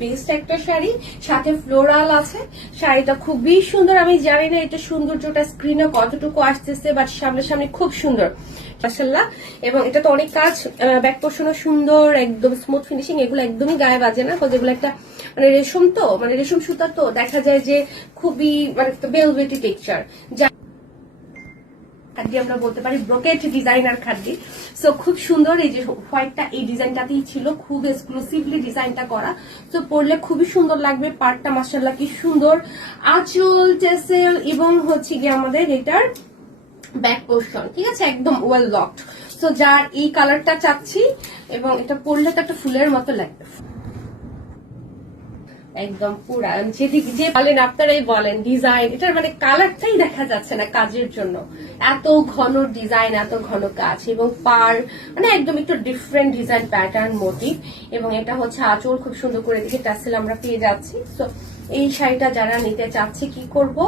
Based একটা শাড়ি, সাথে floral আছে। শাড়িটা খুবই সুন্দর। আমি জানি না এটা সৌন্দর্যটা স্ক্রিনে কতটুকু আসতেছে, বাট সামনে খুব সুন্দর মাশাআল্লাহ। এবং এটা তো অনেক কাজ, ব্যাক পোর্শনও সুন্দর, একদম স্মুথ ফিনিশিং, এগুলো একদমই গায়ে বাজে না, কারণ এগুলো একটা মানে রেশম, তো মানে রেশম সুতার, তো দেখা যায় যে খুবই মানে ভেলভেটি টেক্সচার, খাদ্যি আমরা বলতে পারি ব্রোকেট ডিজাইনার খাদ্যি। সো খুব সুন্দর। এই যে হোয়াইটটা এই ডিজাইনটাতেই ছিল, খুব এক্সক্লুসিভলি ডিজাইনটা করা। সো পরলে খুবই সুন্দর লাগবে। পার্টটা মাশাআল্লাহ কি সুন্দর, আঁচল, টেসেল এবং হচ্ছে গিয়ে আমাদের এটার ব্যাক পোর্শন, ঠিক আছে, একদম ওয়েল লকড। সো যার এই কালারটা চাচ্ছি, এবং এটা পরলে তো একটা ফুলের মতো লাগবে একদম পুরা। যেদিকে যে বলেন আপনারাই বলেন ডিজাইন, এটার মানে কালারটাই দেখা যাচ্ছে না কাজের জন্য, এত ঘন ডিজাইন, এত ঘন কাজ, এবং পার মানে একদম একটু ডিফারেন্ট ডিজাইন প্যাটার্ন মোটিভ। এবং এটা হচ্ছে আঁচল, খুব সুন্দর করে দিকে টাসেল আমরা পেয়ে যাচ্ছি। সো এই শাড়িটা যারা নিতে চাচ্ছে কি করব,